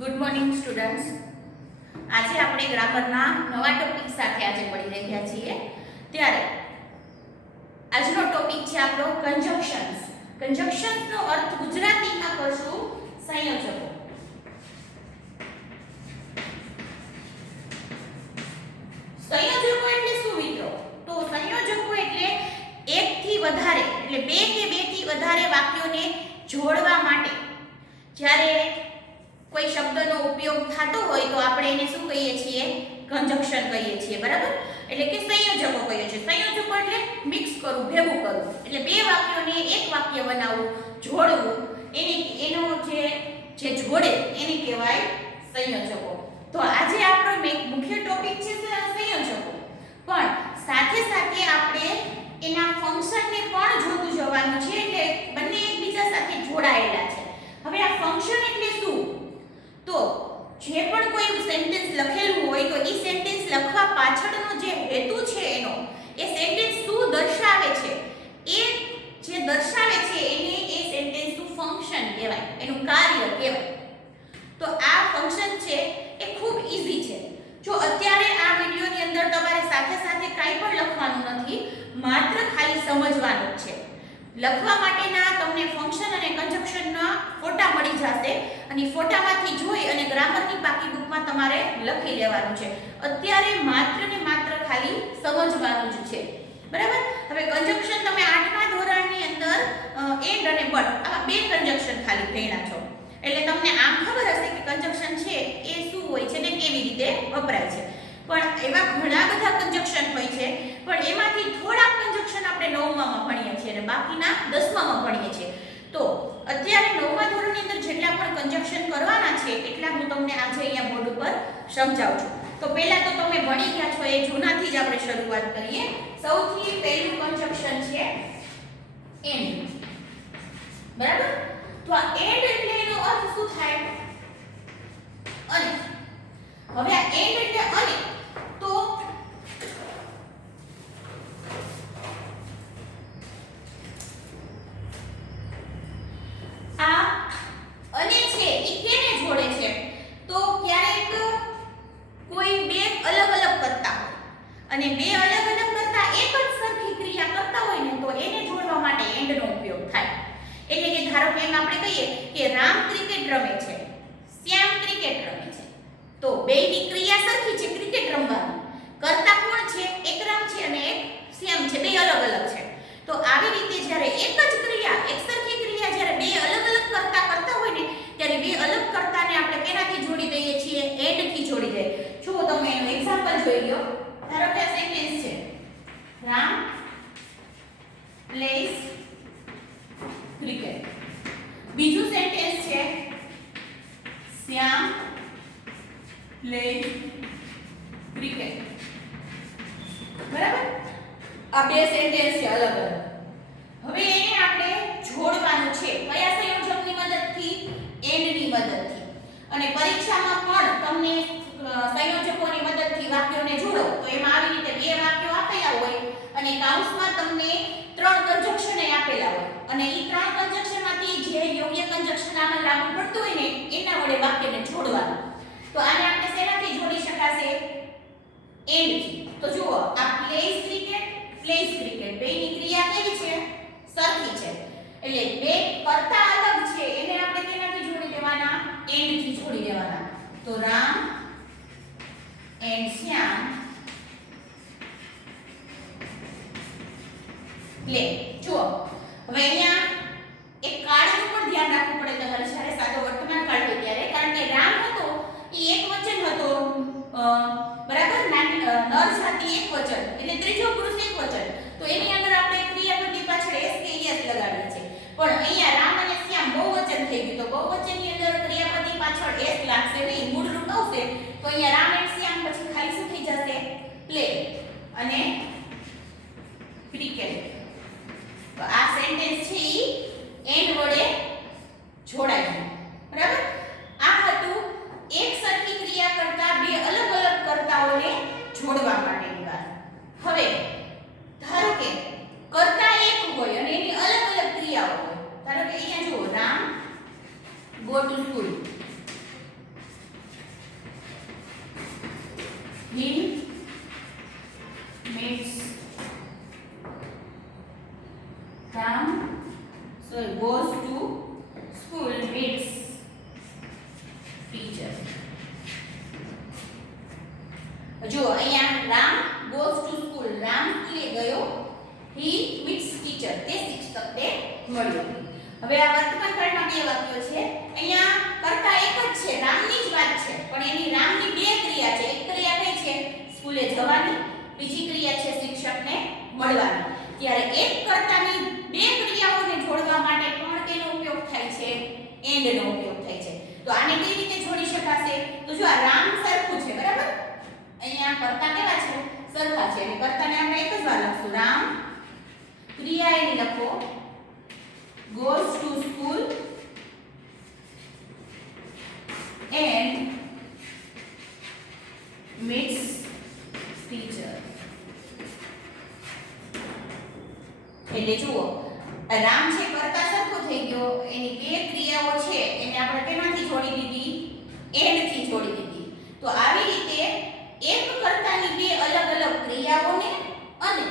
Good morning students. આજે આપણે ગ્રામરના નવા ટોપિક સાથે આજે પડી રહ્યા છીએ. ત્યારે આજનો ટોપિક છે આપણો કંજક્શન્સ. કંજક્શન્સનો અર્થ ગુજરાતીમાં કરશું સંયોજકો. સંયોજકો એટલે શું મિત્રો? તો સંયોજકો એટલે એકથી વધારે એટલે બે કે બેથી વધારે વાક્યોને જોડવા માટે જ્યારે કોઈ શબ્દનો ઉપયોગ થતો હોય તો આપણે એને શું કહીએ છીએ? કંજક્શન કહીએ છીએ, બરાબર? એટલે કે સંયોજકો કહીએ છીએ. સંયોજકો એટલે મિક્સ કરવું, ભેગું કરવું, એટલે બે વાક્યોને એક વાક્ય બનાવવું, જોડવું, એનો જે જોડે એને કહેવાય સંયોજકો. તો આજે આપણો મુખ્ય ટોપિક છે સંયોજકો, પણ સાથે સાથે આપણે એના ફંક્શનને પણ જોતું જવાનું છે, એટલે બંને એકબીજા સાથે જોડાયેલા છે. હવે આ ફંક્શન એટલે શું? તો જે પણ કોઈ સેન્ટેન્સ લખેલું હોય તો એ સેન્ટેન્સ લખવા પાછળનો જે હેતુ છે એનો, એ સેન્ટેન્સ શું દર્શાવે છે, એ જે દર્શાવે છે એને એ સેન્ટેન્સનું ફંક્શન કહેવાય, એનું કાર્ય કહેવાય. તો આ ફંક્શન છે એ ખૂબ ઈઝી છે. જો અત્યારે આ વિડિયોની અંદર તમારે સાથે સાથે કાંઈ પણ લખવાનું નથી, માત્ર ખાલી સમજવાનું જ છે. લખવા માટેના તમને ફંક્શન અને કંજક્શનના ફોટા મળી જશે અને ફોટામાંથી જોઈ અને ગ્રામરની બાકી બુકમાં તમારે લખી લેવાનું છે. અત્યારે માત્ર ને માત્ર ખાલી સમજવાનું જ છે, બરાબર? હવે કંજક્શન તમે 8મા ધોરણની અંદર એન્ડ અને બટ આ બે કંજક્શન ખાલી ભણ્યા છો, એટલે તમને આમ ખબર હશે કે કંજક્શન છે એ શું હોય છે ને કેવી રીતે વપરાય છે. પણ એવા ઘણા બધા કંજક્શન હોય છે, પણ એમાંથી થોડાક કંજક્શન આપણે 9મામાં ભણીએ છીએ અને બાકીના 10મામાં ભણીએ છીએ. તો અત્યારે 9મા ધોરણની અંદર જેટલા પણ કંજક્શન કરવાના છે એટલા હું તમને આજે અહીંયા બોર્ડ ઉપર સમજાવું છું. તો પહેલા તો તમે ભણી ગયા છો એ જૂનાથી જ આપણે શરૂઆત કરીએ. સૌથી પહેલું કંજક્શન છે એન્ડ, બરાબર? તો આ એન્ડ એટલે એનો અર્થ શું થાય? અને. હવે આ એન્ડ એટલે અને, તો આ અને છે એ કેને જોડે છે? તો ક્યારેક કોઈ બે અલગ અલગ કરતા હોય અને બે અલગ અલગ કરતા એક જ સરખી ક્રિયા કરતા હોય ને તો એને જોડવા માટે એન્ડનો ઉપયોગ થાય. એટલે કે ધારો કે આપણે કહીએ કે રામ ક્રિકેટ રમે છે, શ્યામ ક્રિકેટ રમે છે, તો બેયની ક્રિયા સરખી છે, ક્રિકેટ રમવાની. કરતા કોણ છે? એક રામ છે અને એક શ્યામ છે, બે અલગ અલગ છે. તો આવી રીતે જ્યારે એક જ ક્રિયા, એક સરખી ક્રિયા જ્યારે બે અલગ અલગ કરતા હોય ને ત્યારે બે અલગ કરતાને આપણે કેનાથી જોડી દઈએ છીએ? એન્ડથી જોડી દઈએ. જો તમે એનું એક્ઝામ્પલ જોઈ લો. ધારો કે આ સેન્ટેન્સ છે રામ પ્લેઝ ક્રિકેટ. બીજું સેન્ટેન્સ છે શ્યામ પ્લેઝ ક્રિકેટ, બરાબર? આ બે સેન્ટેન્સ છે અલગ અલગ. હવે એને આપણે જોડવાનું છે કયા સંયોજકની મદદથી? એન્ડની મદદથી. અને પરીક્ષામાં પણ તમને સંયોજકોની મદદથી વાક્યોને જોડો તો એમાં આવી રીતે બે વાક્યો આપેલા હોય અને કાઉન્સમાં તમને 3 કંજક્શન આપેલા હોય અને એ 3 કંજક્શનમાંથી જે યોગ્ય કંજક્શન આમાં લાગુ પડતું હોય ને એના વડે વાક્યને જોડવાનું. તો આને આપણે શેનાથી જોડી શકાશે? એન્ડથી. તો જુઓ, આ પ્લેઝ ક્રિકેટ બેની ક્રિયા કેવી છે? સરખી છે. એટલે બે કરતા અલગ છે એને આપણે કેનાથી જોડી દેવાના? એન્ડથી જોડી દેવાના. તો રામ એન્ડ શ્યામ પ્લે. જુઓ, હવે અહીંયા એક કાળનું પણ ધ્યાન રાખવું પડે તમારે જ્યારે સાદો વર્તમાન કાળ હોય ત્યારે, કારણ કે રામ હતો એ એકવચન હતો, બરાબર? નર જાતિ એકવચન એટલે ત્રીજો પુરુષ એકવચન. તો એની અંદર આપણે ક્રિયાપદ પાછળ એસ કે યસ લગાડીએ છીએ. પણ અહીંયા રામ અને શ્યામ બહુવચન થઈ ગયું, તો બહુવચનની અંદર ક્રિયાપદ પાછળ એસ લાગશે નહીં, મૂળ રૂપ આવશે. તો અહીંયા રામ અને શ્યામ પછી ખાલી શું થઈ જશે? પ્લે અને ક્રિકેટ. તો આ સેન્ટેન્સ છે ઈ એન્ડ વડે જોડાય છે, બરાબર? આ હતું એક સરખી ક્રિયા કરતા બે અલગ અલગ કર્તાઓને જોડવા માટેની વાત. હવે ધારો કે કર્તા એક હોય અને એની અલગ અલગ ક્રિયાઓ હોય. ધારો કે અહીંયા જુઓ Ram go to school, goes to school meets teacher. જો અહીંયા Ram goes to school, Ram સ્કૂલે ગયો, he meets teacher, તે શિક્ષકને મળ્યો. હવે આ વર્તમાન કાળમાં બે વાક્યો છે. અહીંયા કર્તા એક જ છે, રામની જ વાત છે, પણ એની રામની બે ક્રિયા છે. એક ક્રિયા કઈ છે? સ્કૂલે જવાની, બીજી ક્રિયા છે શિક્ષકને મળવાની. ત્યારે એક કર્તાની બે ક્રિયાઓને જોડવા માટે પણ એનો ઉપયોગ થાય છે, એન્ડ નો ઉપયોગ થાય છે. તો આને કઈ રીતે જોડી શકાશે? તો જો આ રામ સરખું છે, બરાબર? અહીંયા કર્તા કેવા છે? સરખા છે. અને કર્તાને આપણે એક જ વાર લખશું, રામ. ક્રિયા એની લખો, goes to school and meets teacher. એટલે જુઓ, રામ છે કર્તા સરખો થઈ ગયો, એની બે ક્રિયાઓ છે એને આપણે કેમાંથી જોડી દીધી? એન્ડ થી જોડી દીધી. તો આવી રીતે એક કર્તાની બે અલગ અલગ ક્રિયાઓને અને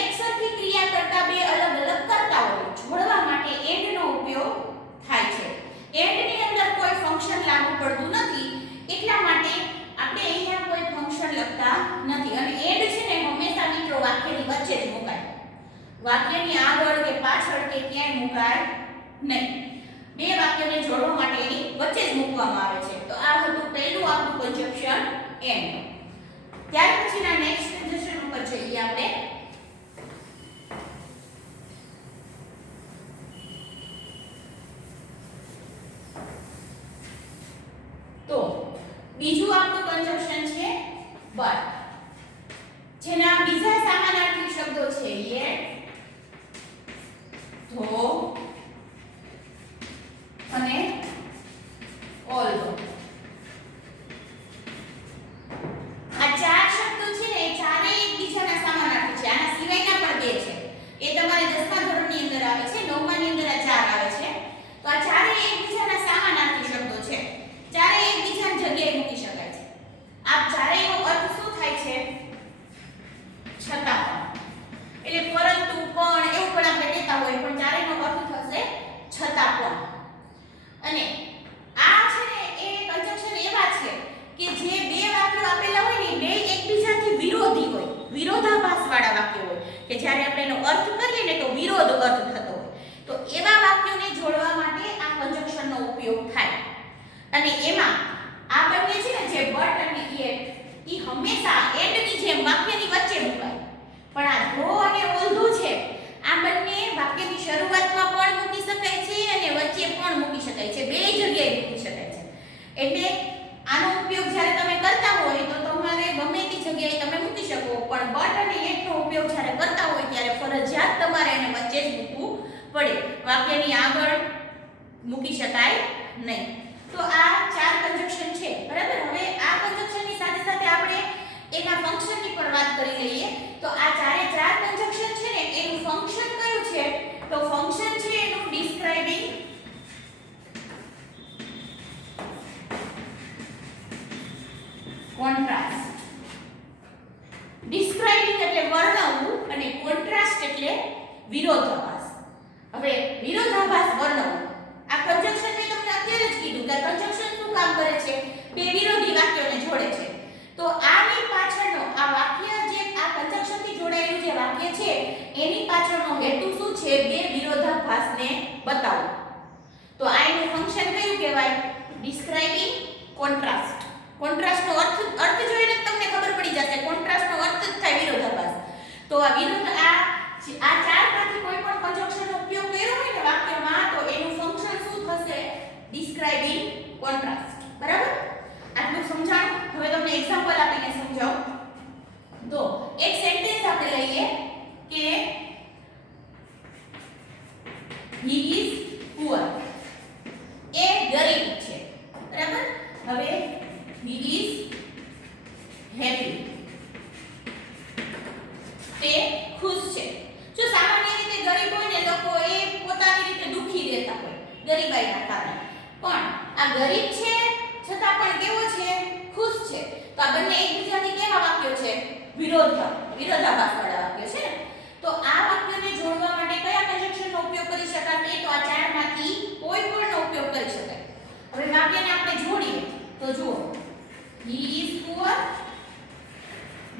એક સરખી ક્રિયા કરતા બે અલગ અલગ કર્તાઓને જોડવા માટે એન્ડ નો ઉપયોગ થાય છે. એન્ડ ની અંદર કોઈ ફંક્શન લાગુ પડતું નથી, એટલા માટે આપણે અહીંયા કોઈ ફંક્શન લખતા નથી. અને એન્ડ છે ને હંમેશા મિત્રો વાક્યની વચ્ચે જ મુકાય, વાક્યની આગળ કે પાછળ કે ક્યાંય મુકાય નહીં. બે વાક્યોને જોડવા માટે એની વચ્ચે જ મૂકવામાં આવે છે. તો આ હતું પહેલું આપણું કન્જંક્શન એન્ડ. ત્યાર પછીના નેક્સ્ટ કન્જંક્શન ઉપર જઈએ આપણે. તો બીજું આપણું કન્જંક્શન છે બટ, જેના બીજા સમાનાર્થી શબ્દો છે yet, though અને although. આ ચાર શબ્દો છે ને એ ચારેય એકબીજાના સમાનાર્થી છે. આના સિવાયના પણ બે છે, એ તમારે 10મા ધોરણની અંદર આવે છે, 9મા ની અંદર આ ચાર આવે છે. તો આ ચારેય એકબીજાના સમાનાર્થી શબ્દો છે, ચારેય એકબીજાની જગ્યાએ મૂકી શકાય છે. આ ચારેયનો અર્થ શું થાય છે? છતાં પણ, એટલે પરંતુ પણ એવું પણ આપણે કહેતા હોય, પણ ચારેયનો અર્થ થશે છતાં પણ. અને આ છે ને એ કન્જંક્શન એવા છે કે જે બે વાક્યો આપેલા હોય ને બે એકબીજાથી વિરોધી હોય, વિરોધાભાસ વાળા વાક્યો હોય કે જ્યારે આપણે એનો અર્થ કરીએ ને તો વિરોધ અર્થ થતો હોય. તો એવા વાક્યોને જોડવા માટે આ કન્જંક્શનનો ઉપયોગ થાય. અને એમાં આ બંને છે ને જે બટ અને yet ઈ હંમેશા એન્ડની જેમ વાક્યની વચ્ચે મુકાય. પણ આ though અને although છે આ બંને વાક્યની શરૂઆતમાં પણ મૂકી શકાય છે અને વચ્ચે પણ મૂકી શકાય છે, બે જગ્યાએ મૂકી શકાય છે. એટલે આનો ઉપયોગ જ્યારે તમે કરતા હોય તો તમારે ગમે તે જગ્યાએ તમે મૂકી શકો, પણ બટ અને yet નો ઉપયોગ જ્યારે કરતા હોય ત્યારે ફરજિયાત તમારે એને વચ્ચે જ મૂકવું પડે, વાક્યની આગળ મૂકી શકાય નહીં. તો આ ચાર કન્જંક્શન છે, બરાબર? હવે આ કન્જંક્શનની સાથે સાથે આપણે એના ફંક્શનની પણ વાત કરી લઈએ. તો આ ચારે ચાર કન્જંક્શન છે ને એનું ફંક્શન કયું છે? તો ફંક્શન છે એનું ડિસ્ક્રાઇબિંગ, કોન્ટ્રાસ્ટ. ડિસ્ક્રાઇબિંગ એટલે વર્ણવવું અને કોન્ટ્રાસ્ટ એટલે વિરોધાભાસ. હવે વિરોધાભાસ વર્ણવવું, આ કન્જંક્શન મેં તમને અત્યારે જ કીધું કે કન્જંક્શન શું કામ કરે છે? બે વિરોધી વાક્યોને જોડે છે. તો આની પાછળનો આ વાક્ય જે આ કન્જંક્શનથી જોડાયેલું જે વાક્ય છે એની પાછળનો હેતુ શું છે? બે વિરોધાભાસને બતાવવું. તો આ એનું ફંક્શન કયું કહેવાય? Describing contrast. કોન્ટ્રાસ્ટનો અર્થ જોઈને તમને ખબર પડી જશે, કોન્ટ્રાસ્ટનો અર્થ જ થાય વિરોધાભાસ. તો આ આ ચારમાંથી કોઈ પણ કન્જંક્શનનો ઉપયોગ કર્યો હોય ને વાક્યમાં તો એનું ફંક્શન શું થશે? Describing contrast. બરાબર? આટલું સમજાણું. હવે તમને એક્ઝામ્પલ આપીને સમજાવું. તો એક સેન્ટેન્સ આપણે લઈએ કે he is poor. એ ગરીબ છે, બરાબર? હવે he is happy. તે ખુશ છે. જો સામાન્ય રીતે ગરીબ હોય ને લોકો એ પોતાની રીતે દુખી રહેતા હોય ગરીબાઈના કારણે, પણ આ ગરીબ છે છતાં પણ કેવો છે? ખુશ છે. તો આ બંને એકબીજાથી કેવા વાક્યો છે? વિરોધાભાસ વાળા વાક્યો છે ને. તો આ વાક્યને જોડવા માટે કયા કન્જક્શનનો ઉપયોગ કરી શકાય? તો આ ચારમાંથી કોઈ પણનો ઉપયોગ કરી શકાય. હવે વાક્યને આપણે જોડીએ તો જુઓ, he is poor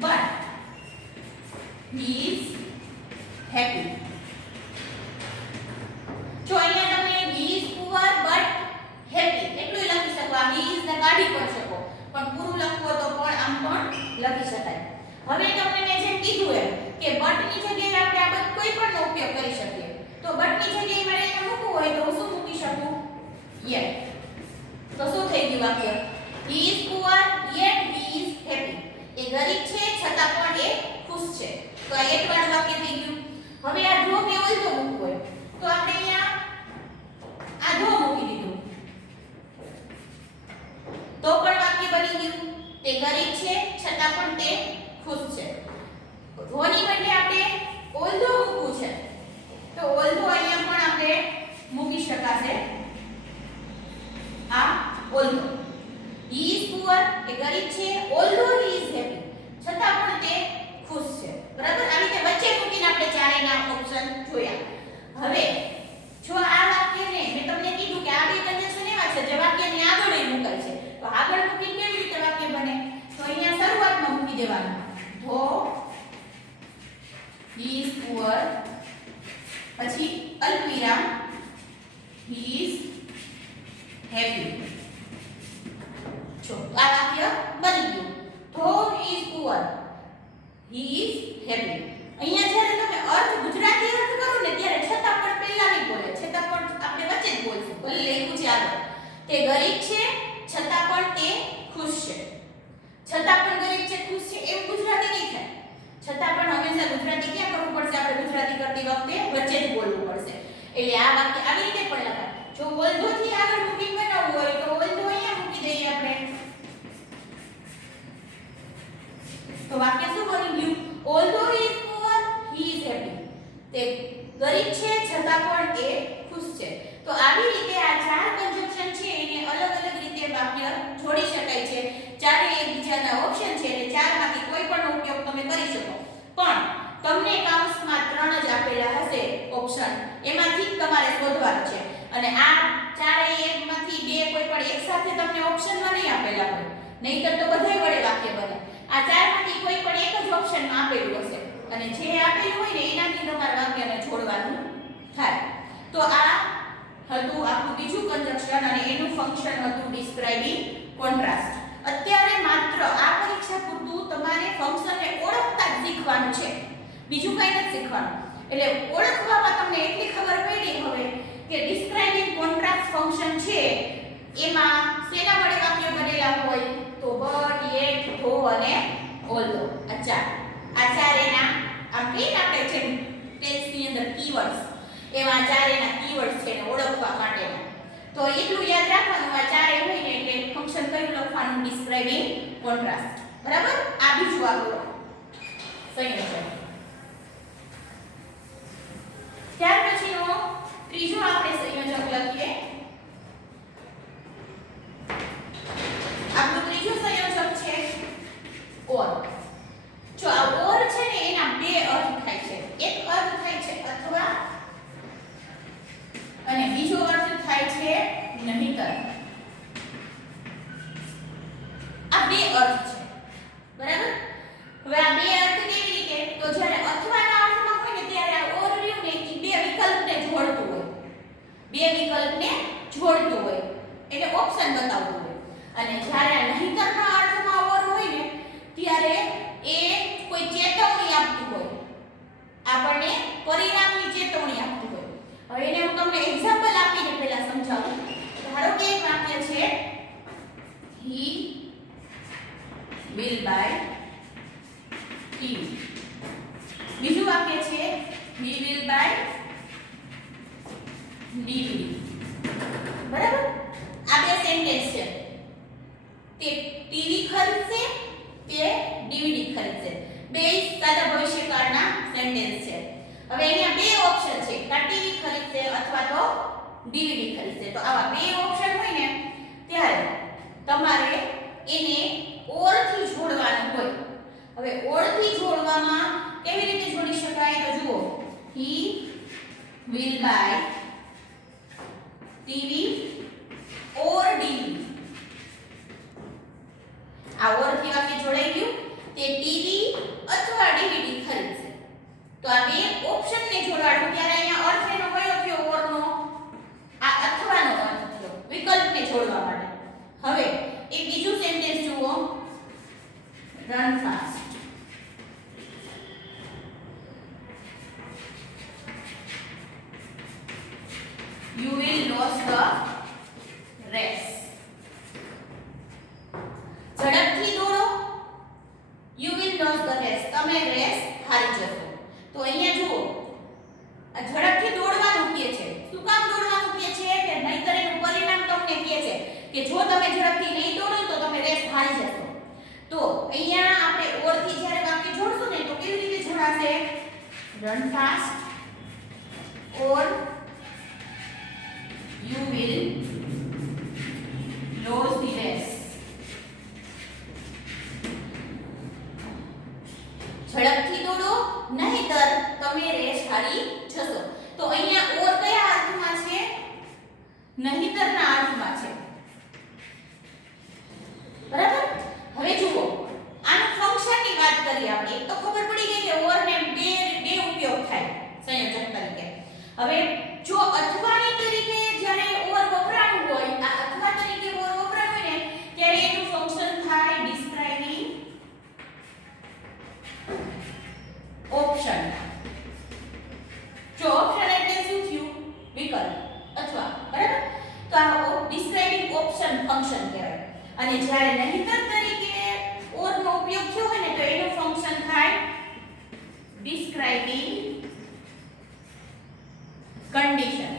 but he is happy. જો અહીંયા તમે he is poor but happy એટલું લખી શકો. આ he is ને કાઢી પણ શકો, પણ પૂરું લખવું તો પણ આમ પણ લખી શકાય. હવે તમને મેં જેમ કીધું એમ કે but ની જગ્યાએ આપણે આ બધું કોઈ પણનો ઉપયોગ કરી શકીએ. તો but ની જગ્યાએ મારે અહીંયા મૂકવું હોય તો શું મૂકી શકું? yet. તો શું થઈ ગયું વાક્ય? he is poor yet he is happy. એ ગરીબ છે છતાં પણ એ ખુશ છે. તો આ એક વાળું વાક્ય થઈ ગયું. હવે આ ધો કે ઓલધો મૂકવું હોય તો આપણે અહીંયા આ ધો મૂકી દીધું તો પણ વાક્ય બની ગયું. તે ગરીબ છે છતાં પણ તે ખુશ છે. ધોની બદલે આપણે ઓલધો મૂકવું છે તો ઓલધો અહીંયા પણ આપણે મૂકી શકાશે. આ ઓલધો. he is poor એ ગરીબ છે, although he is happy છતાં પણ તે ખુશ છે. બરાબર? આવી રીતે વચ્ચે મૂકીને આપણે ચારેયના ઓપ્શન જોયા. હવે જો આ વાક્યને મેં તમને કીધું કે આ બે કન્જક્શન એવા છે જે વાક્યની આગળ મુકાય છે. તો આગળ મૂકીને કેવી રીતે વાક્ય બને? તો અહીંયા શરૂઆતમાં મૂકી દેવાનું. though he is poor પછી અલ્પવિરામ he is happy. જો આ વાક્ય બની ગયું. though he is poor he is happy. અહીંયા જ્યારે તમે અર્થ ગુજરાતી અર્થ કરો ને ત્યારે છતાં પણ પહેલા નહીં બોલે, છતાં પણ આપણે વચ્ચે જ બોલશું. ભલે લખ્યું છે આગળ તે ગરીબ છે છતાં પણ તે ખુશ છે. છતાં પણ ગરીબ છે ખુશ છે એમ ગુજરાતી નહીં થાય. છતાં પણ હંમેશા ગુજરાતી ક્યાં કરવું પડશે? આપણે ગુજરાતી કરતી વખતે વચ્ચે જ બોલવું પડશે. એટલે આ વાક્ય આવી રીતે પણ લખાય. જો ઓલધો થી આગળ મૂકીને બનાવવું હોય તો ઓલધો અહીંયા મૂકી દઈએ આપણે. તો વાક્ય શું બની ગયું? although he is poor he is happy. તે ગરીબ છે છતાં પણ એ ખુશ છે. તો આવી રીતે આ ચાર કન્જક્શન છે એને અલગ અલગ રીતે વાક્ય જોડી શકાય છે. ચારે એકબીજાના ઓપ્શન છે અને ચારમાંથી કોઈ પણ ઉપયોગ તમે કરી શકો. પણ તમને કાઉન્સમાં 3 જ આપેલા હશે ઓપ્શન, એમાંથી જ તમારે શોધવાનું છે. અને આ ચારેય એકમાંથી બે કોઈ પણ એક સાથે તમને ઓપ્શનમાં નહીં આપેલા હોય, નહીંતર તો બધાય વડે વાક્ય બને. આ ચારમાંથી કોઈ પણ એક જ ઓપ્શનમાં આપેલું હશે અને જે આપેલું હોય ને એનાથી તમારે વાક્યને જોડવાનું થાય. તો આ હતું આપણું બીજું કન્જક્શન અને એનું ફંક્શન હતું ડિસ્ક્રાઇબિંગ કોન્ટ્રાસ્ટ. અત્યારે માત્ર આ પરીક્ષા પૂરતું તમારે ફંક્શનને ઓળખતા જ શીખવાનું છે, બીજું કંઈ નથી શીખવાનું. એટલે ઓળખવામાં તમને એટલી ખબર પડી હવે કે ડિસ્ક્રાઇબિંગ કોન્ટ્રાસ્ટ ફંક્શન છે એમાં શેના વડે વાક્ય બનેલા હોય? તો but, yet, though અને although. આ ચાર એના આમ કહીએ આપણે જેમ ટેક્સ્ટની અંદર કીવર્ડ્સ, એવા ચાર એના કીવર્ડ્સ છે ને ઓળખવા માટેના. તો એટલું યાદ રાખવાનું, આ ચારે હોય ને એટલે ફંક્શન કયું લખવાનું? Describing contrast. બરાબર? આ બીજું આપણું સંયોજન. ત્યાર પછીનો ત્રીજો આપણે સંયોજક લખીએ. આપણું ત્રીજો સંયોજક છે ઓર. જો આ ઓર છે ને એના બે અર્થ થાય છે. એક અર્થ થાય છે અથવા અને બીજો અર્થ થાય છે નહીંતર. આ બે અર્થ છે. બરાબર? હવે આ બે અર્થ કેવી રીતે? તો જ્યારે અથવાના અર્થમાં હોય ને ત્યારે આ ઓર રહ્યું ને એ બે વિકલ્પને જોડતું હોય. બે વિકલ્પને જોડતું હોય એટલે ઓપ્શન બતાવતું હોય. અને જ્યારે આ નહીંતરના અર્થમાં ઓર હોય ને ત્યારે એ કોઈ ચેતવણી આપતું હોય, આપણને પરિણામની ચેતવણી આપતું હોય. હવે એને હું તમને એક્ઝામ્પલ આપીને પહેલા સમજાવું. ધારો કે એક વાક્ય છે he will buy TV. બીજું વાક્ય છે he will buy DVD. બરાબર? આ બે સેન્ટેન્સ છે. તે ટીવી ખરીદશે, તે ડીવીડી ખરીદશે. બે સાદા ભવિષ્યકાળના સેન્ટેન્સ છે. હવે અહીંયા બે ઓપ્શન છે, કા ટીવી ખરીદશે અથવા તો ડીવીડી ખરીદશે. તો આવા બે ઓપ્શન હોય ને ત્યારે તમારે એને ઓર થી જોડવાનું હોય. હવે ઓર થી જોડવામાં કેવી રીતે જોડી શકાય તો જુઓ he will buy TV or DVD આ ઓર થી વાક્ય જોડાઈ ગયું તે ટીવી અથવા ડીવીડી ખરીદશે તો આ બે ઓપ્શન ને જોડાડું ત્યારે અહીંયા અર્થ એનો કયો થયો ઓર નો આ અથવાનો અર્થ થયો વિકલ્પને જોડવા માટે હવે એક બીજું સેન્ટેન્સ જુઓ run fast you will lose the race ઝડપથી દોડો you will lose the race તમે રેસ હારી જશો તો અહીંયા જુઓ આ ઝડપથી દોડવાનું કહે છે શું કામ દોડવાનું કહે છે કે નહીંતર એનું પરિણામ તમને કહે છે કે જો તમે ઝડપથી નહીં દોડો તો તમે રેસ હારી જશો તો અહીંયા આપણે ઓર થી જ્યારે વાક્ય જોડશું ને તો કેવી રીતે જોડાશે run fast or you will lose the race ઝડપથી દોડો નહીંતર તમે રેસ હારી જશો તો અહીંયા ઓર કયા અર્થમાં છે નહીંતરના અર્થમાં છે બરાબર હવે જુઓ આનું ફંક્શનની વાત કરીએ આપણે તો ખબર પડી ગઈ કે ઓર ને બે ઉપયોગ થાય સંયોજક તરીકે હવે જો અથવાની તરીકે જ્યારે ઓર વપરાયું હોય આ અથવા તરીકે ઓર વપરાયું હોય ને ત્યારે એનું ફંક્શન થાય ડિસ્ક્રાઇબિંગ ઓપ્શન જો ઓપ્શન એટલે શું થયું વિકલ્પ અથવા બરાબર તો આ ડિસ્ક્રાઇબિંગ ઓપ્શન ફંક્શન કહેવાય અને જ્યારે નહીંતર તરીકે ઓર નો ઉપયોગ થયો હોય ને તો એનું ફંક્શન થાય ડિસ્ક્રાઇબિંગ કંડીશન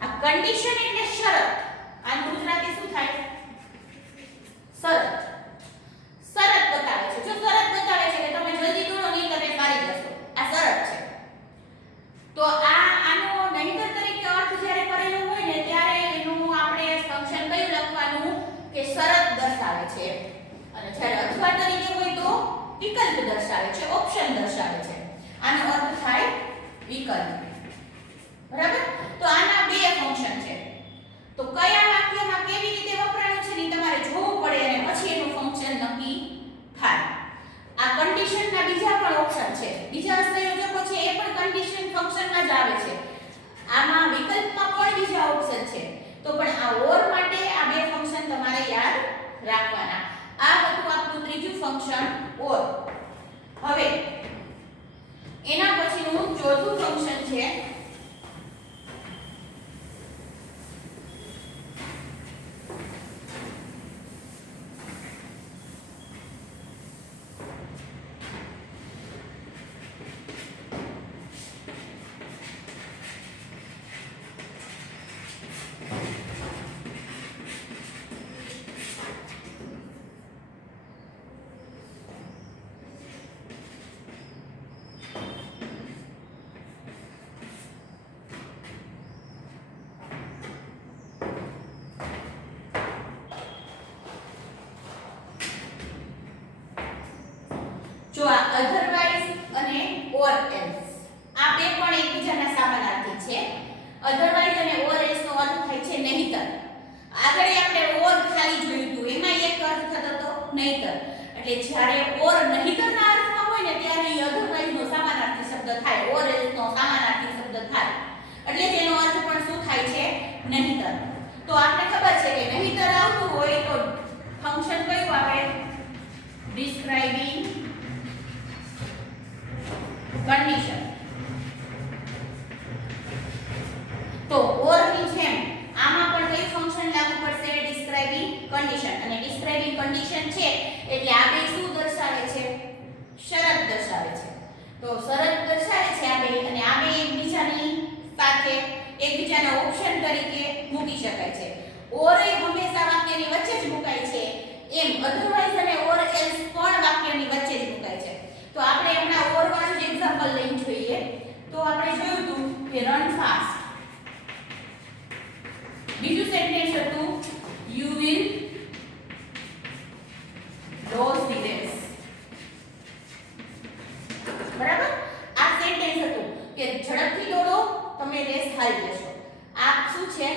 આ કંડીશન એટલે શરત આનું ગુજરાતી શું થાય શરત શરત બતાવે છે જો શરત બતાવે છે કે તમે જલ્દી દોડો નહીં તમે મારી જશો આ શરત છે તો આનો નહીંતર તરીકે અર્થ જ્યારે કરેલો હોય ને ત્યારે એનું આપણે ફંક્શન કયું લખવાનું કે શરત દર્શાવે છે અને જ્યારે અથવા તરીકે હોય તો વિકલ્પ દર્શાવે છે ઓપ્શન દર્શાવે છે આનો અર્થ થાય વિકલ્પ બરાબર તો આના બે ફંક્શન છે તો કયા વાક્યમાં કેવી રીતે વપરાયું છે ને તમારે જોવું પડે અને પછી એનું ફંક્શન નક્કી થાય આ કન્ડિશનના બીજા પણ ઓપ્શન છે બીજા સંયોજકો છે એ પણ કન્ડિશન ફંક્શનમાં જ આવે છે આમાં વિકલ્પમાં પણ બીજા ઓપ્શન છે તો પણ આ ઓર માટે આ બે ફંક્શન તમારે યાદ રાખવાના આ હતું આપણું ત્રીજું ફંક્શન ઓર હવે એના પછીનું ચોથું ફંક્શન છે જો આ અધરવાઇઝ અને ઓર એલ્સ આ બે પણ એકબીજાના સમાનાર્થી છે અધરવાઇઝ અને ઓર એલ્સ નો અર્થ થાય છે નહીંતર આગળ આપણે ઓર ખાલી જોયું હતું એમાં એક અર્થ થતો હતો નહીંતર એટલે જ્યારે ઓર નહીંતરના અર્થમાં હોય ને ત્યારે એ અધરવાઇઝ નો સમાનાર્થી શબ્દ થાય ઓર એલ્સ નો સમાનાર્થી શબ્દ થાય એટલે તેનો અર્થ પણ શું થાય છે નહીંતર તો આપણે ખબર છે કે નહીંતર આવતું હોય તો ફંક્શન કયું આવે ડિસ્ક્રાઇબિંગ કંડીશન તો ઓર ની જેમ આમાં પણ કયું ફંક્શન લાગુ પડશે ડિસ્ક્રાઇબિંગ કંડીશન અને ડિસ્ક્રાઇબિંગ કંડીશન છે એટલે આ બે શું દર્શાવે છે શરત દર્શાવે છે તો શરત દર્શાવે છે આ બે અને આ બે એકબીજાની સાથે એકબીજાના ઓપ્શન તરીકે મૂકી શકાય છે ઓર એ હંમેશા વાક્યની વચ્ચે જ મુકાય છે એમ અધરવાઇઝ અને ઓર એલ્સ પણ વાક્યની વચ્ચે જ મુકાય છે તો આપણે હમણાં ઓર વાળું જ એક્ઝામ્પલ લઈને જોઈએ તો આપણે જોયું હતું કે રન ફાસ્ટ બીજું સેન્ટેન્સ હતું યુ વિલ તમે રેસ હારી જશો. આ શું છે?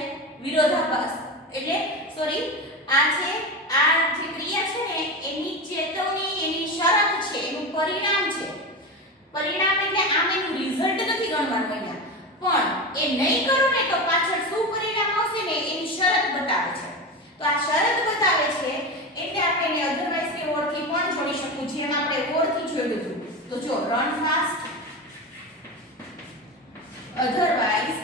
વિરોધાભાસ. એટલે સોરી, આ જે ક્રિયા છે ને એની ચેતવણી, એની શરત છે, એનું પરિણામ છે. પરિણામ એટલે આમ એનું રિઝલ્ટ નથી ગણવાનું અહીંયા, પણ એ નહીં કરો ને તો પાછળ શું પરિણામ આવશે ને એની શરત બતાવે છે. તો આ શરત બતાવે છે એટલે આપણે એને અધરવાઇઝ કે ઓર થી પણ જોડી શકું, જેમ આપણે ઓર થી જોયું હતું. તો જો run fast, otherwise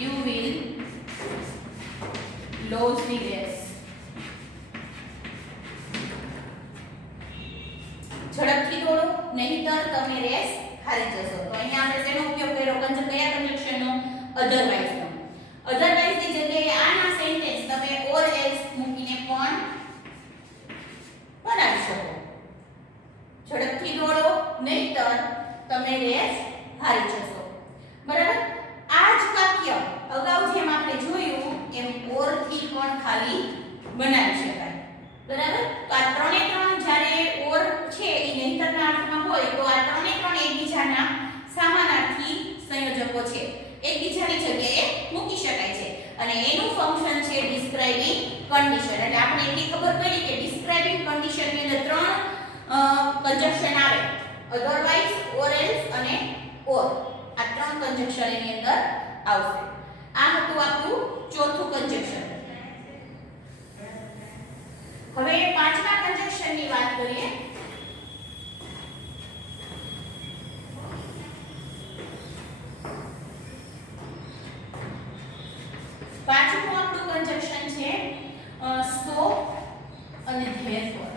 you will lose the race. ઝડપથી દોડો નહીંતર તમે રેસ હારી જશો. તો અહીંયા આપણે શેનો ઉપયોગ કર્યો? કયા કન્જક્શનનો? otherwise નો. otherwise ની જગ્યાએ આના સેન્ટેન્સ તમે or else મૂકીને પણ બનાવી શકો. ઝડપથી દોડો નહીંતર તમે રેસ હારી જશો. બરાબર? આ જ વાક્ય અગાઉ જેમ આપણે જોયું એમ ઓર થી પણ ખાલી બનાવી શકાય. બરાબર? તો આ ત્રણે ત્રણ જ્યારે ઓર છે એ નહીંતરના અર્થમાં હોય તો આ ત્રણે ત્રણ એકબીજાના સમાનાર્થી સંયોજકો છે, એકબીજાની જગ્યાએ મૂકી શકાય છે અને એનું ફંક્શન છે ડિસ્ક્રાઇબિંગ કન્ડિશન. એટલે આપણે એટલી ખબર પડી કે ડિસ્ક્રાઇબિંગ કન્ડિશનની અંદર ત્રણ કન્જક્શન આવે, અધરવાઇઝ, ઓર એલ્સ અને ઓર. આ ત્રણ કન્જક્શન એની અંદર આવશે. આ હતું આપણું ચોથું કન્જક્શન. હવે પાંચમા કન્જક્શનની વાત કરીએ. પાંચમું આપણું કન્જક્શન છે સો અને ધેરફોર.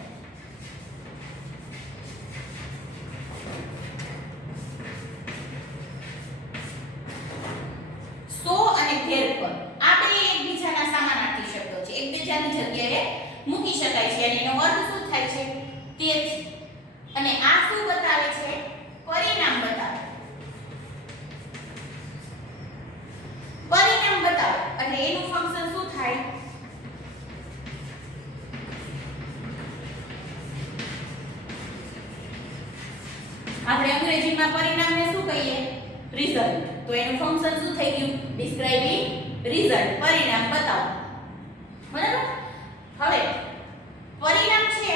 સો અને ધેરફોર આ બે એકબીજાના સમાનાર્થી શબ્દો છે, એકબીજાની જગ્યાએ મૂકી શકાય છે અને એનો અર્થ શું થાય છે? તેથી. અને આ શું બતાવે છે? પરિણામ બતાવે. પરિણામ બતાવે એટલે એનું ફંક્શન શું થાય? આપણે અંગ્રેજીમાં પરિણામને શું કહીએ? રિઝલ્ટ. તો એનું ફંક્શન શું થઈ ગયું? ડિસ્ક્રાઇબિંગ રિઝલ્ટ, પરિણામ બતાવો. બરાબર? હવે પરિણામ છે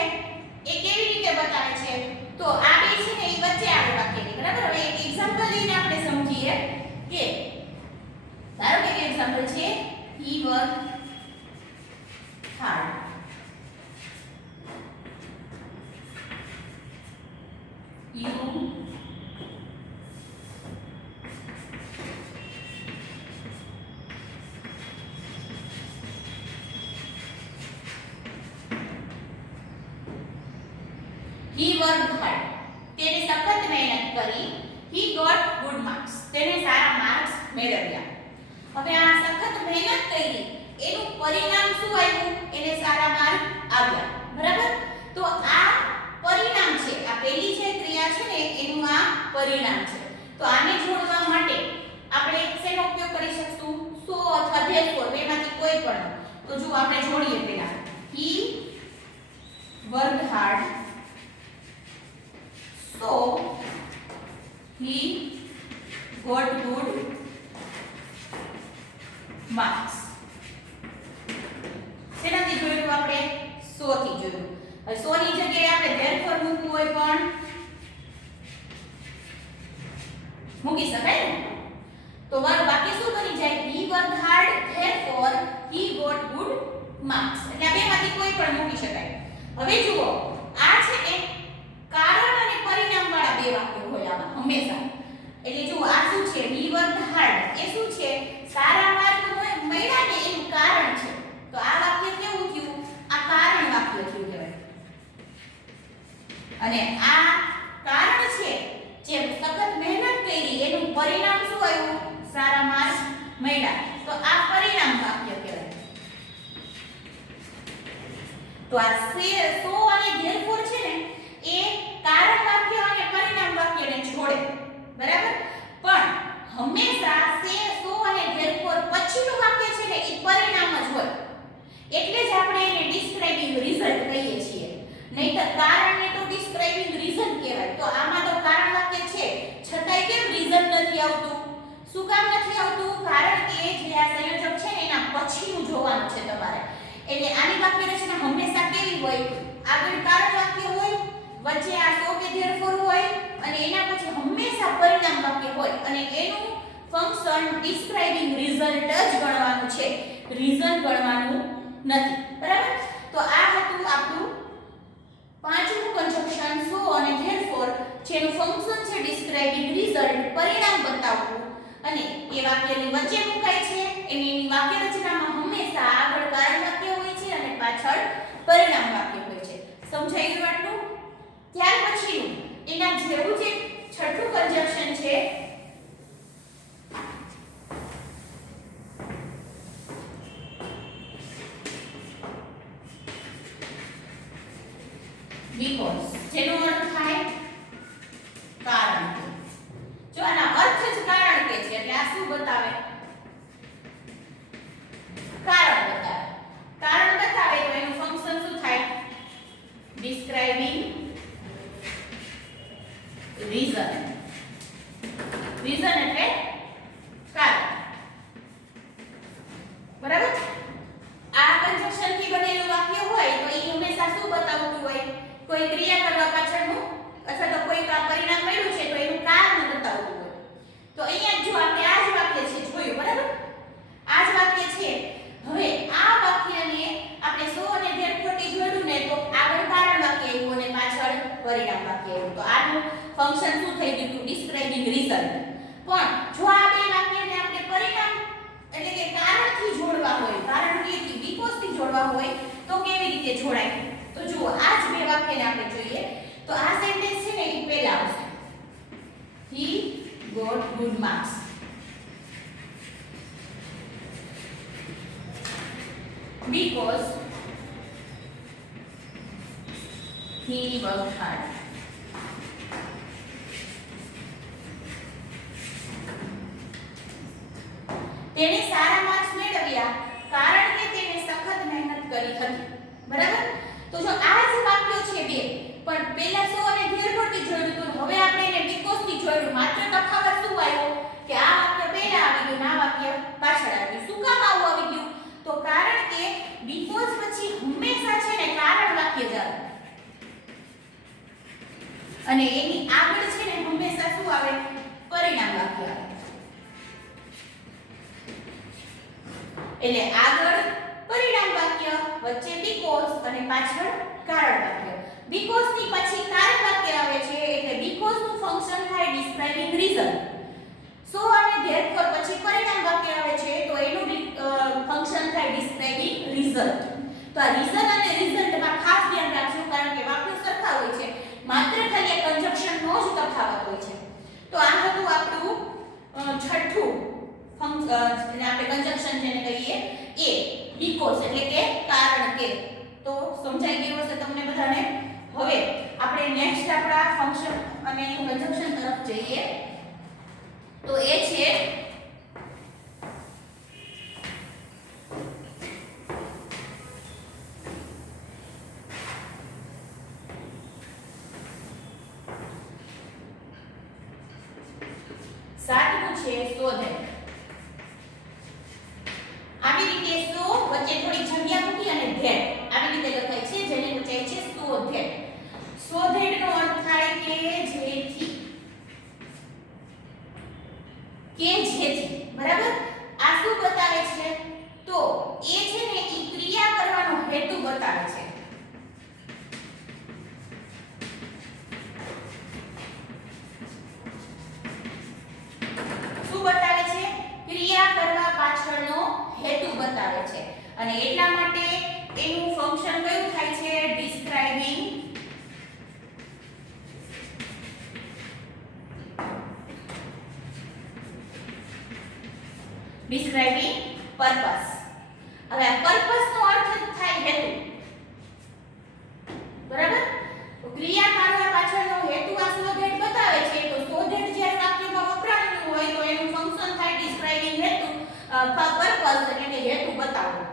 એ કેવી રીતે બતાવે છે? તો આ બે છે ને એ વચ્ચે આવે વાક્યની. બરાબર? હવે એક એક્ઝામ્પલ લઈને આપણે સમજીએ કે ધારો કે એક્ઝામ્પલ છે he worked hard. You he worked hard. તેને સખત મહેનત કરી. he got good marks. તેને સારા માર્ક્સ મેળવ્યા. હવે આ સખત મહેનત કરી એનું પરિણામ શું આવ્યું? એને સારા માર્ક આવ્યા. બરાબર? તો આ પરિણામ છે. આ પહેલી જે ક્રિયા છે ને એનું આ પરિણામ છે. તો આને જોડવા માટે આપણે શેનો ઉપયોગ કરી શકશું? સો અથવા ધેરફોર બેમાંથી કોઈ પણ. તો જો આપણે જોડીએ પહેલા he worked hard, so he got good marks. શેનાથી જોયું આપણે? સો થી જોયું. હવે સો ની જગ્યાએ આપણે ધેરફોર મૂકવું હોય પણ મૂકી શકાય ને. તો મારું વાક્ય શું બની જાય? he worked hard, therefore he got good marks. એટલે આ બેમાંથી કોઈ પણ મૂકી શકાય. હવે જુઓ, આ છે ને કારણ અને પરિણામ વાળા બે વાક્યો હોય આમાં હંમેશા. એટલે જુઓ આ શું છે? he worked hard એ શું છે? સારા માર્ક મળ્યા ને એનું કારણ છે. તો આ વાક્ય કેવું થયું? આ કારણ વાક્ય થયું કહેવાય. અને આ કારણ છે જે સખત મહેનત કરી એનું પરિણામ શું આવ્યું? સારા માર્ક મળ્યા. તો આ પરિણામ વાક્ય કહેવાય. તો આ સો અને ધેરફોર છે ને એ કારણ વાક્ય અને પરિણામ વાક્યને જોડે. બરાબર? પણ હંમેશા સો અને ધેરફોર પછીનું વાક્ય છે ને એ પરિણામ જ હોય. એટલે જ આપણે એને ડિસ્ક્રાઇબિંગ રિઝલ્ટ કહીએ છીએ. નહીંતર કારણને તો ડિસ્ક્રાઇબિંગ રીઝન કહેવાય. તો આમાં તો કારણ વાક્ય જે આ સંયોજક છે ને એના પછીનું જોવાનું છે તમારે. એટલે આની વાક્ય રચના હંમેશા કેવી હોય? આગળ કારણ વાક્ય હોય, વચ્ચે આ સો કે ધેરફોર હોય અને એના પછી હંમેશા પરિણામ વાક્ય હોય અને એનું ફંક્શન ડિસ્ક્રાઇબિંગ રિઝલ્ટ જ ગણવાનું છે, રીઝન ગણવાનું નથી. બરાબર? તો આ હતું આપણું પાંચમું કન્જક્શન સો અને ધેરફોર, જેનું ફંક્શન છે ડિસ્ક્રાઇબિંગ રિઝલ્ટ, પરિણામ બતાવવું અને એ વાક્યની વચ્ચે મુકાય છે. એની વાક્ય રચનામાં હંમેશા આગળ કારણ વાક્ય હોય છે અને પાછળ પરિણામ વાક્ય હોય છે. સમજાઈ ગયું આટલું? ત્યાર પછીનું એના જેવું જે છઠ્ઠું કન્જક્શન છે because, જેનો અર્થ થાય કારણ કે. જો આના અર્થ જ કારણ કે છે એટલે આ શું બતાવે? કારણ બતાવે. કારણ બતાવે તો એનું ફંક્શન શું થાય? Describing reason. રીઝન એટલે કારણ. બરાબર? આ કન્જક્શન થી બનેલું વાક્ય હોય તો એ હંમેશા શું બતાવતું હોય? કોઈ ક્રિયા કરવા પાછળનું અથવા તો કોઈ પરિણામ મળ્યું છે તો એનું કારણ બતાવતું હોય. તો અહીંયા જો આપણે આ જ વાક્ય છે જોયું. બરાબર? આ જ વાક્ય છે. હવે આ વાક્યને આપણે સો અને ધેરફોરથી જોડ્યું ને તો આગળ કારણ વાક્ય આવ્યું અને પાછળ પરિણામ વાક્ય આવ્યું. તો આનું ફંક્શન શું થઈ ગયું? Describing result. પણ જો આ બે વાક્યને આપણે પરિણામ એટલે કે કારણથી જોડવા હોય, કારણ કે બીકોઝ થી જોડવા હોય તો કેવી રીતે જોડાય? તો જુઓ આ જ બે વાક્યને આપણે જોઈએ તો આ સેન્ટેન્સ છે ને એ પહેલા આવશે. He got good marks. Because he worked hard. તેણે સારા માર્ક્સ મેળવ્યા કારણ કે તેણે સખત મહેનત કરી હતી. બરાબર? તો જો આ જ વાક્યો છે બે, પણ પહેલા સો અને ધેરફોરથી જોડ્યું તો હવે આપણે એને બીકોઝ થી જોડ્યું. માત્ર તફાવત શું આવ્યો કે આ વાક્ય પહેલા આવી ગયું, આ વાક્ય પાછળ આવ્યું. શું કામ આવું આવી ગયું? તો કારણ કે બીકોઝ પછી હંમેશા છે ને કારણ વાક્ય જ આવે અને એની આગળ છે ને હંમેશા શું આવે? પરિણામ વાક્ય આવે. એટલે આગળ પરિણામ વાક્ય, વચ્ચે બીકોઝ અને પાછળ કારણ વાક્ય. બીકોઝ ની પછી કારણ વાક્ય આવે છે એટલે બીકોઝ નું ફંક્શન થાય ડિસ્ક્રાઇબિંગ રીઝન. સો અને ધેરફોર પછી પરિણામ વાક્ય આવે છે તો એનું ફંક્શન થાય ડિસ્ક્રાઇબિંગ રિઝલ્ટ. તો આ રીઝન અને રિઝલ્ટમાં ખાસ ધ્યાન રાખજો કારણ કે વાક્યો સરખા હોય છે, માત્ર ખાલી કન્જક્શનનો જ તફાવત હોય છે. તો આ હતું આપણું છઠ્ઠું ફંક્શન, આપણે કન્જક્શન જેને કહીએ એ બીકોઝ એટલે કે કારણ કે. તો સમજાઈ ગયું હશે તમને બધાને? હવે આપણે નેક્સ્ટ આપણા ફંક્શન અને કન્જક્શન તરફ જઈએ તો એ છે સાતમું છે સો ધેટ. આવી રીતે સો વચ્ચે થોડી જગ્યા મૂકી અને ધેટ આવી રીતે લખાય છે જેને વચાય છે સો ધેટ. સો ધેટ નો અર્થ થાય કે જેથી. બરાબર? આ શું બતાવે છે? તો એ છે ને ઈ ક્રિયા કરવાનો હેતુ બતાવે છે. શું બતાવે છે? ક્રિયા કરવા પાછળનો હેતુ બતાવે છે અને એટલા માટે એનું ફંક્શન કયું થાય છે? Describing purpose. હવે આ પર્પસ નો અર્થ થાય હેતુ. બરાબર? તો ક્રિયા કરવા પાછળનો હેતુ આ શોધેટ બતાવે છે. તો શોધેટ જ્યારે વાક્યમાં વપરાયેલું હોય તો એનું ફંક્શન થાય ડિસ્ક્રાઇબિંગ હેતુ પર્પસ એટલે કે હેતુ બતાવવો.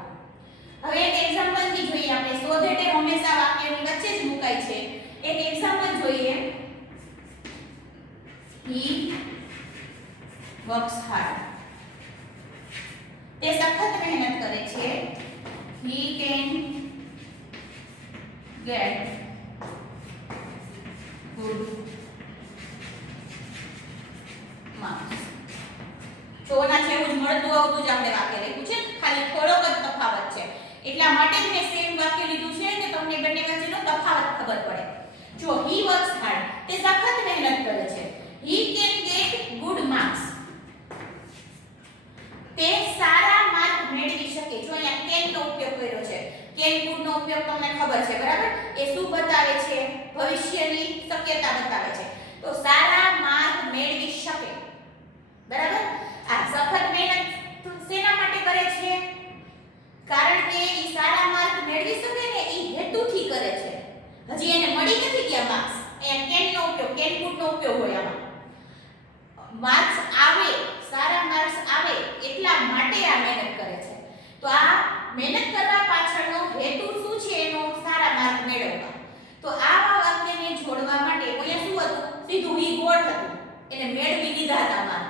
હવે એક એક્ઝામ્પલ થી જોઈએ આપણે. શોધેટ એ હંમેશા વાક્યની વચ્ચે જ મુકાય છે. એક એક્ઝામ્પલ જોઈએ. He works hard. સખત મહેનત કરે છે he can get good marks. તો ઓના જેવું જ મળતું આવતું જ આપણે વાક્ય લખ્યું છે, ખાલી થોડોક જ તફાવત છે. એટલા માટે જ મેં સેમ વાક્ય લીધું છે કે તમને બંને વચ્ચેનો તફાવત ખબર પડે. જો he works hard, તે સખત મહેનત કરે છે. he can get good marks, તે સારા માર્ક મેળવી શકે. જો અહીંયા can નો ઉપયોગ કર્યો છે. can good નો ઉપયોગ તમને ખબર છે, બરાબર? એ શું બતાવે છે? ભવિષ્યની શક્યતા બતાવે છે. તો સારા માર્ક મેળવી શકે, બરાબર? આ સખત મહેનત શેના માટે કરે છે? કારણ કે ઈ સારા માર્ક મેળવી શકે ને ઈ હેતુથી કરે છે. હજી એને મળી નથી ગયા માર્ક્સ. અહીંયા can નો ઉપયોગ, can good નો ઉપયોગ હોય આમાં. માર્ક્સ આવે, સારા માર્ક્સ આવે એટલા માટે આ મહેનત કરે છે. તો આ મહેનત કરવા પાછળનો હેતુ શું છે? એનો સારા માર્ક મેળવવા. તો આવા વાક્યને જોડવા માટે અહીંયા શું હતું? સીધું he got હતું, એને મેળવી લીધા હતા માર્ક.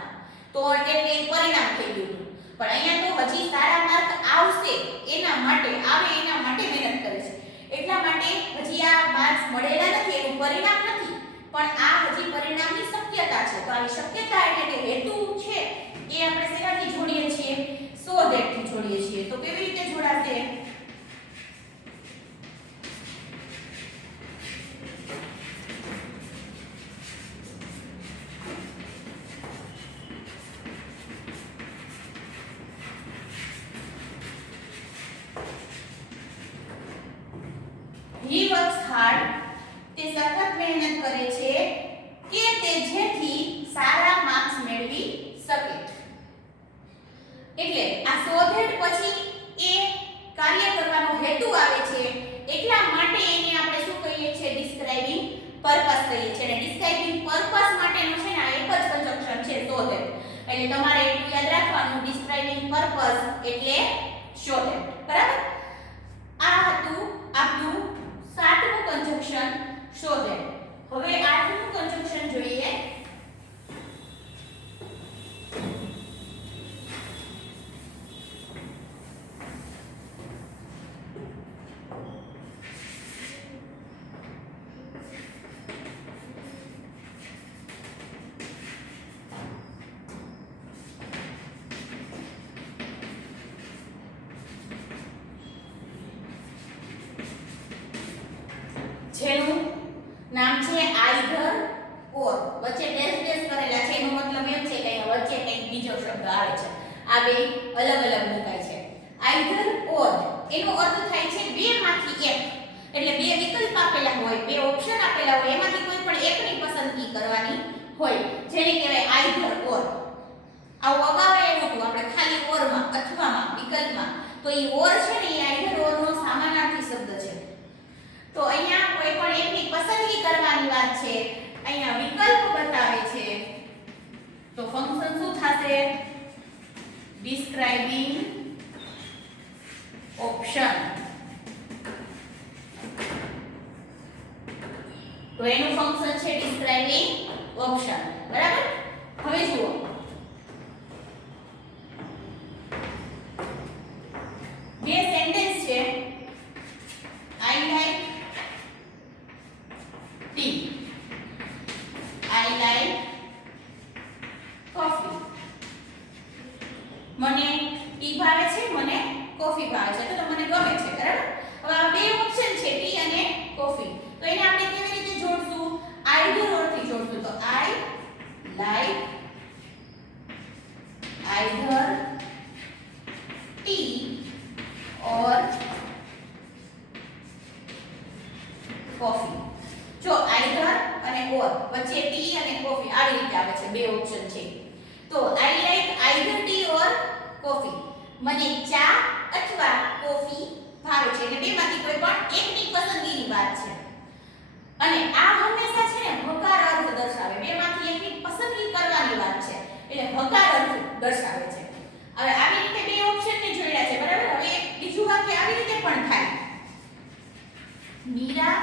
તો એટલે પરિણામ થઈ ગયું. પણ અહીંયા તો હજી સારા માર્ક આવશે એના માટે, આવે એના માટે મહેનત કરે છે. એટલા માટે હજી આ માર્ક્સ મળેલા નથી, એનું પરિણામ નથી, પણ આ હજી પરિણામની શક્યતા છે. તો આવી શક્યતા એટલે કે હેતુ છે એ આપણે શેનાથી જોડીએ છીએ? so that થી જોડીએ છીએ. તો કેવી રીતે જોડાશે? he works hard, તે સખત મહેનત કરે છે કે તે જેથી સારા માર્ક્સ મેળવી શકે. એટલે આ so that પછી એ કાર્ય કરવાનો હેતુ આવે છે, એટલા માટે એને આપણે શું કહીએ છીએ? ડિસ્ક્રાઇબિંગ પર્પસ કહીએ છીએ. અને ડિસ્ક્રાઇબિંગ પર્પસ માટેનો છે ને આ એક જ કન્જંક્શન છે so that. એટલે તમારે એટલું યાદ રાખવાનું, ડિસ્ક્રાઇબિંગ પર્પસ એટલે so that, બરાબર? આ હતું આપણું 7મું કન્જંક્શન so that. હવે 8મું કન્જંક્શન જોઈએ. જેનું નામ છે either or. વચ્ચે ડેશ ડેશ કરેલા છે, એનો મતલબ એમ છે કે અહીંયા વચ્ચે કંઈક બીજો શબ્દ આવે છે. આ બે અલગ અલગ મુકાય છે. either or એનો અર્થ થાય છે બે માંથી એક. એટલે બે વિકલ્પ આપેલા હોય, બે ઓપ્શન આપેલા હોય, એમાંથી કોઈ પણ એકની પસંદગી કરવાની હોય, જેને કહેવાય either or. આવું અગાઉ એવું હતું આપણે ખાલી or માં અથવામાં વિકલ્પમાં. તો એ or છે ને એ either or નો સમાનાર્થી શબ્દ છે. તો અહીંયા કોઈ પણ એકની પસંદગી કરવાની વાત છે. અહીંયા વિકલ્પ બતાવે છે. તો ફંક્શન શું થશે? Describing option. તો એનું ફંક્શન છે ડિસ્ક્રાઇબિંગ ઓપ્શન, બરાબર? હવે જુઓ, બે સેન્ટેન્સ છે. I like tea. I like coffee. મને ટી ભાવે છે, મને કોફી ભાવે છે. તો મને ગમે છે, બરાબર? હવે આ બે ઓપ્શન છે ટી અને કોફી. તો એને આપણે કેવી રીતે જોડશું? either or થી જોડશું. તો I like either tea or coffee. જો either અને or વચ્ચે ટી અને કોફી આવી રીતે આવે છે, બે ઓપ્શન છે. તો I like either tea or coffee. મને ચા અથવા કોફી ભાવે છે. એટલે બેમાંથી કોઈ પણ એકની પસંદગીની વાત છે. અને આ હંમેશા છે ને હકાર અર્થ દર્શાવે. બેમાંથી એકની પસંદગી કરવાની વાત છે, એટલે હકાર અર્થ દર્શાવે છે. હવે આવી રીતે બે ઓપ્શનને જોડ્યા છે, બરાબર? હવે એક બીજું વાક્ય આવી રીતે પણ થાય. Meera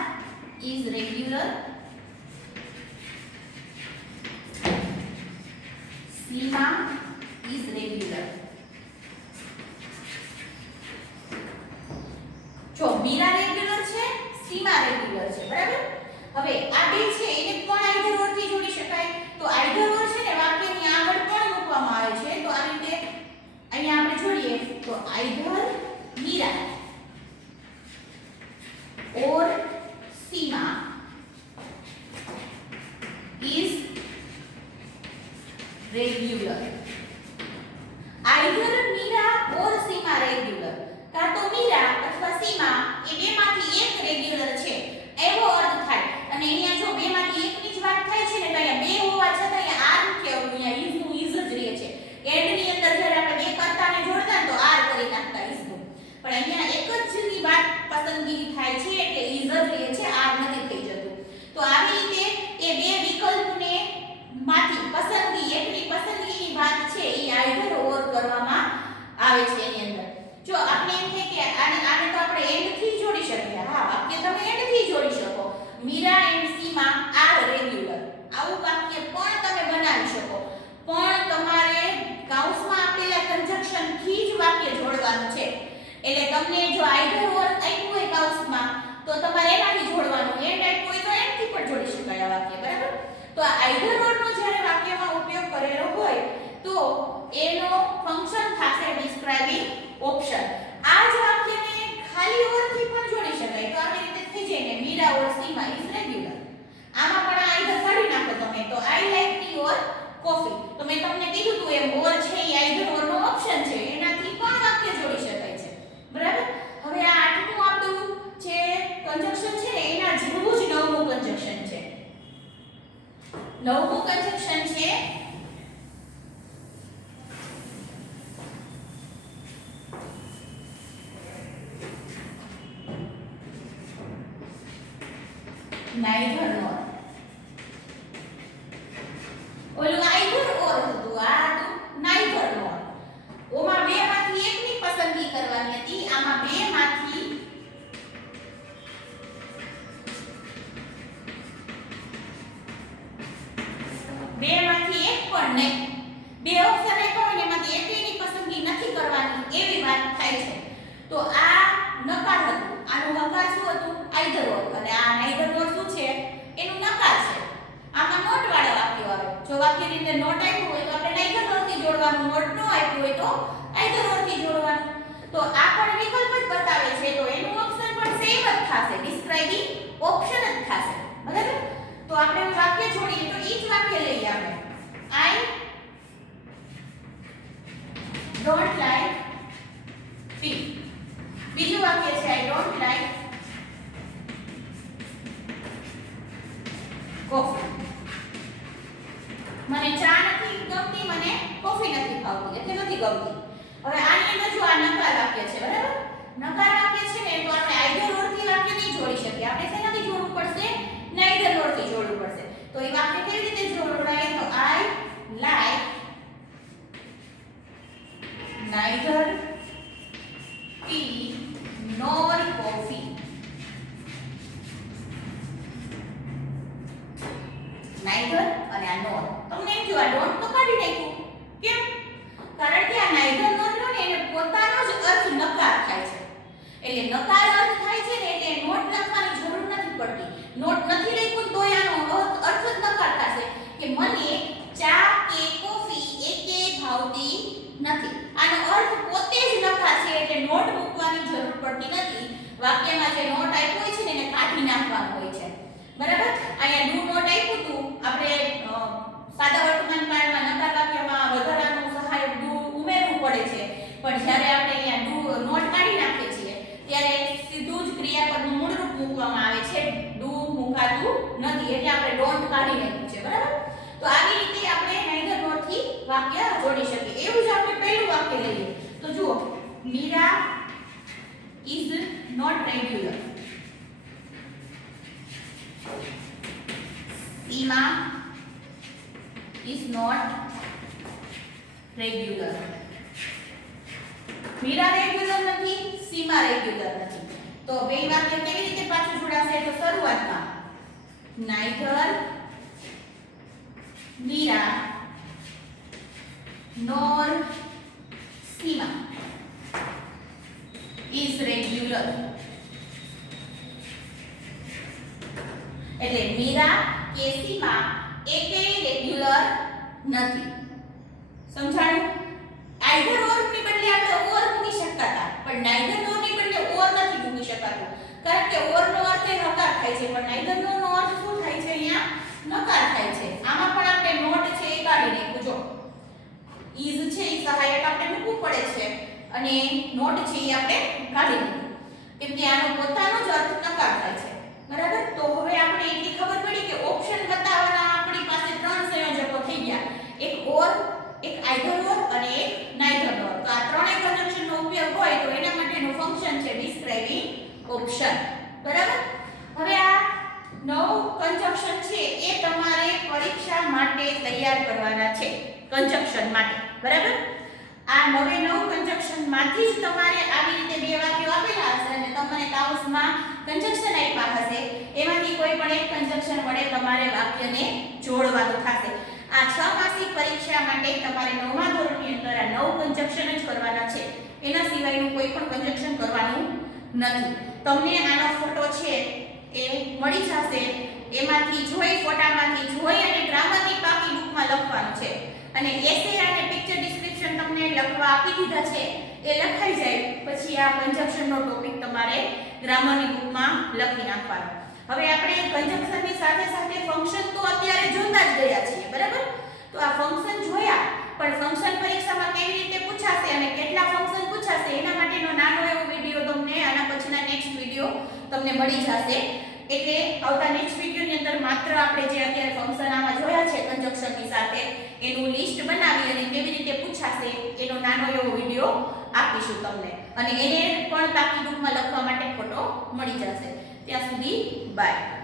is regular. Seema is regular. Regular. Either Meera or Seema regular. કાં તો મીરા અથવા સીમા એ બેમાંથી એક રેગ્યુલર છે એવો અર્થ થાય. અને અહીંયા જો બેમાંથી એકની જ વાત થાય છે ને તો અહીંયા બે હોવા છતાં અહીંયા આર નથી આવતું, અહીંયા ઇઝ નું ઇઝ જ રહે છે. એન્ડ ની અંદર જ્યારે આપણે બે કર્તાને જોડતા તો આર કરી નાખતા ઇઝ નું. પણ અહીંયા એક જ ની વાત પસંદગી થાય છે એટલે ઇઝ જ રહે છે, આર નથી થઈ જતું. તો આવી રીતે એ બે વિકલ્પને માંથી પસંદગી એકની પસંદગીની વાત છે એ આઈધર ઓર કરવામાં આવે છે એની અંદર. જો આપણે એમ કહે કે આને તો આપણે એન્ડ થી જોડી શકીએ. હા, વાક્ય તમે એન્ડ થી જોડી શકો. Meera and Seema are regular. આવું વાક્ય પણ તમે બનાવી શકો. પણ તમારે કૌંસમાં આપેલા કન્જક્શન થી જ વાક્ય જોડવાનું છે. એટલે તમને જો આઈધર ઓર આપ્યું હોય કૌંસમાં તો તમારે એનાથી જોડવાનું. એન્ડ આપ્યું હોય તો એન્ડ થી પણ જોડી શકાય આ વાક્ય, બરાબર? તો આ આઈધર ઓર નો જ્યારે વાક્યમાં ઉપયોગ કરેલો હોય તો એનો ફંક્શન થશે ડિસ્ક્રાઇબિંગ ઓપ્શન. આ જ વાક્યને ખાલી ઓર થી પણ જોડી શકાય. તો આવી રીતે થઈ જાય ને Meera or Seema is regular. આમાં પણ આઈધર કાઢી નાખો તમે તો I like T or coffee. તો મેં તમને કીધું તું એમ ઓર છે એ આઈધર ઓર નો ઓપ્શન છે, એનાથી પણ વાક્ય જોડી શકાય છે, બરાબર? હવે આ આઠમું આપણું જે કન્જક્શન છે ને એના જેવું જ નવમું કન્જક્શન છે. નવમું કન્જક્શન છે neither nor. ઓલું આઈધર ઓર હતું, આ હતું neither nor. ઓમાં બે માંથી એકની પસંદગી કરવાની હતી, આમાં બે માંથી એક પણ નહીં. બે ઓપ્શન આપ્યા હોય ને એમાંથી એકની પસંદગી નથી કરવાની એવી વાત થાય છે. તો આ નકાર હતું. આનું નકાર શું હતું? આઈધર ઓર. અને આ neither nor શું છે? એનું નકાર છે. આમાં નોટ વાળા વાક્યો આવે. જો વાક્યની અંદર નોટ આપ્યું હોય તો આપણે neither nor થી જોડવાનું, નોટ ન આપ્યું હોય તો આઈધર ઓર થી જોડવાનું. તો આ પણ વિકલ્પ જ બતાવે છે તો એનું ઓપ્શન પણ સેમ જ થશે, ડિસ્ક્રાઇબિંગ ઓપ્શન જ થશે, બરાબર? તો આપણે વાક્ય જોડીએ તો ઈ જ વાક્ય લઈએ આપણે. I don't like tea. બીજું વાક્ય છે I don't like coffee. મને ચા નથી ગમતી, મને કોફી નથી ભાવતી એટલે નથી ગમતી. હવે આની અંદર જો આ નકાર વાક્ય છે, બરાબર? નકાર વાક્ય છે ને તો આપણે આઈધર ઓર થી વાક્ય નહીં જોડી શકીએ. આપણે શેનાથી જોડવું પડશે? neither nor થી જોડવું પડશે. તો એ વાક્ય કેવી રીતે જોડાય? તો I like neither tea nor coffee. neither અને આ nor. તમને એમ થયું આ don't તો કાઢી નાખ્યું. કેમ? કારણ કે આ neither nor નો ને એને પોતાનો જ અર્થ નકાર થાય છે. એટલે નકાર અર્થ થાય છે ને એટલે નોટ લખવાની જરૂર નથી પડતી. નોટ નથી લખ્યું તો આનો અર્થ જ નકાર થશે કે મને ચા કે કોફી એકે ભાવતી નથી. આનો અર્થ પોતે જ નકાર છે એટલે નોટ મૂકવાની જરૂર પડતી નથી. વાક્યમાં જે નોટ આપ્યો હોય છે ને એને કાઢી નાખવાનું હોય છે, બરાબર? અહીંયા ડુ નોટ આપ્યું હતું, આપણે સાદા વર્તમાન કાળમાં નકાર વાક્યમાં વધારાનું સહાયક ડુ ઉમેરવું પડે છે. પણ જ્યારે આપણે અહીંયા ડુ નોટ કાઢી નાખીએ છીએ ત્યારે સીધું જ ક્રિયાપદનું મૂળરૂપ મૂકવામાં આવે છે, ડુ મૂકાતું નથી. એટલે આપણે ડોન્ટ કાઢી નાખ્યું છે, બરાબર? તો આવી રીતે આપણે neither nor થી વાક્ય જોડી શકીએ. એવું જ આપણે પહેલું વાક્ય લઈએ તો જુઓ, Meera is not regular. Seema is not regular. Meera regular નથી, સીમા રેગ્યુલર નથી. તો બે વાક્ય કેવી રીતે પાછું જોડાશે? તો શરૂઆતમાં neither Meera nor Seema is regular. એટલે મીરા કે સીમા એકેય રેગ્યુલર નથી. સમજાણું? આઈધર ઓર ની બદલે આપણે ઓર મૂકી શકતા હતા, પણ neither nor ની બદલે ઓર નથી મૂકી શકાતું. કારણ કે ઓર નો અર્થ એ હકાર થાય છે, પણ neither nor નો અર્થ શું થાય છે? અહીંયા નકાર થાય છે. આમાં પણ આપણે નોટ છે એ કાઢી નાખ્યું. જો અને નોટ છે એ આપણે કાઢી નાખીએ કેમ કે આનો પોતાનો જ અર્થ નકાર થાય છે બરાબર. તો હવે આપણે એટલી ખબર પડી કે ઓપ્શન બતાવવાના આપણી પાસે ત્રણ સંયોજકો થઈ ગયા, એક ઓર, એક આઇધર ઓર અને એક નાઇધર ઓર. તો આ ત્રણેય કન્જંક્શનનો ઉપયોગ હોય તો એના માટેનું ફંક્શન છે ડિસ્ક્રાઇબિંગ ઓપ્શન બરાબર. હવે આ 9 કન્જંક્શન છે એ તમારે પરીક્ષા માટે તૈયાર કરવાના છે કન્જંક્શન માટે બરાબર. આ 9 કન્જંક્શન માંથી જ તમારે આવી રીતે બે વાક્યો આપેલા હશે અને તમને કાઉન્સમાં કન્જંક્શન આપ્યા હશે, એમાંથી કોઈ પણ એક કન્જંક્શન વડે તમારે વાક્યને જોડવાનું થશે. આ 6 માસિક પરીક્ષા માટે તમારે 9મા ધોરણની અંદર આ 9 કન્જંક્શન જ કરવાના છે, એના સિવાયનું કોઈ પણ કન્જંક્શન કરવાનું નથી. તમને આનો ફોટો છે એ મળી જશે, એમાંથી જોઈ ફોટામાંથી જોઈ અને ગ્રામરની પાકી બુકમાં લખવાનું છે અને એસે અને પિક્ચર ડિસ્ક્રિપ્શન તમને લખવા આપી દીધા છે, એ લખાઈ જાય પછી આ કન્જંક્શનનો ટોપિક તમારે ગ્રામરની બુકમાં લખી નાખવાનો. હવે આપણે કન્જંક્શનની સાથે સાથે ફંક્શન તો અત્યારે જોતા જ ગયા છીએ બરાબર. તો આ ફંક્શન જોયા, પણ ફંક્શન પરીક્ષામાં કેવી રીતે પૂછાશે અને કેટલા ફંક્શન પૂછાશે એના માટેનો નાનો એવો વિડિયો તમને આના પછીના નેક્સ્ટ વિડિયો તમને મળી જશે. એટલે આવતા નેક્સ્ટ વિડિયોની અંદર માત્ર આપણે જે અત્યારે ફંક્શન આમાં જોયા છે કન્જંક્શનની સાથે એનું લિસ્ટ બનાવી અને કેવી રીતે પૂછાશે એનો નાનો એવો વિડિયો આપીશું તમને અને એને પણ પાકી બુકમાં લખવા માટે ફોટો મળી જશે. ત્યાં સુધી બાય.